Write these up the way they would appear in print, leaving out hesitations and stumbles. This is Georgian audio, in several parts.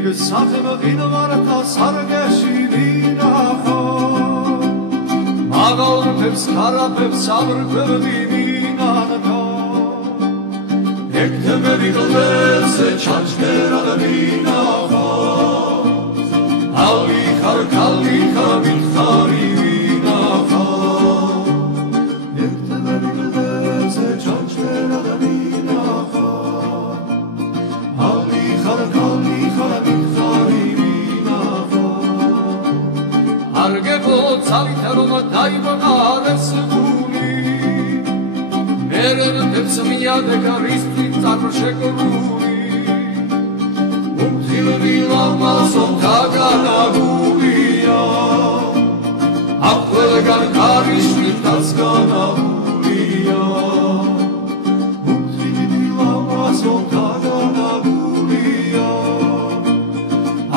Sakhim varta sargeshi vinaho Magal peps karapep sabr vinanko Ekte vigles chachkera vinaho Ali khar kali khabit khari vinaho Ekte vigles chachkera vinaho Ali khar kali Argebo zaviteroma daibonarets guni Meren tepsmia de karisti tarshekuni Umtilvila mason tagana gulia Apelgan karisti tasgana gulia Umtilvila mason tagana gulia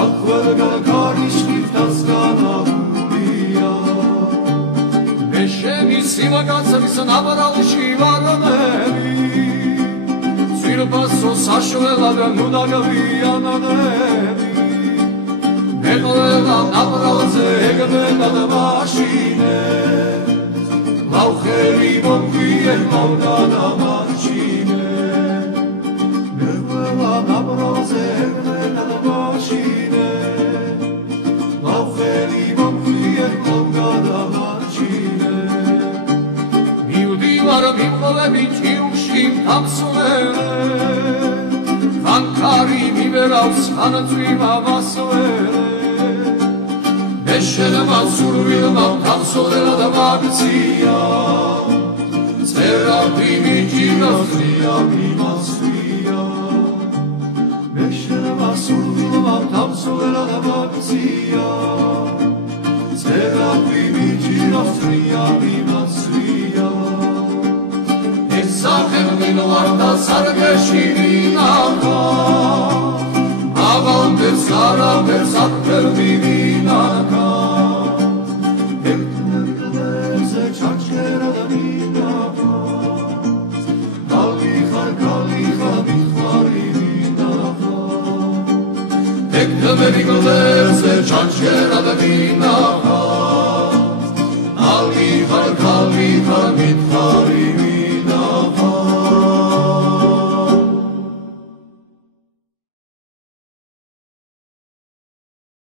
Apelgan karisti tasgana Simagacების ნაბარალში ვარონები ძვირფასო საშველად ნუდაგავიანადები მეყოლა ნაბარალზე ეგმენა და მაშინე ლავხერი მომგვიე მოვდა და მაშინე მეყოლა ნაბარალზე ეგმენა და მაშინე ლავხერი მომგვიე მოვდა და მაშინე Mimolemi tiushim tamsovele Ankari miverals anatviva vasovele Meshere mazurvilma tamsovela da magzia Zera primitiva fria mimasvia Meshere mazurvilma tamsovela da magzia Zera primitiva fria mimasvia Sakhim varta sargeshi vinaho Magal peps karapep sabr vinanko Ekte vigles chachkera vinaho Kali khabit khari vinaho Ekte vigles chachkera vinaho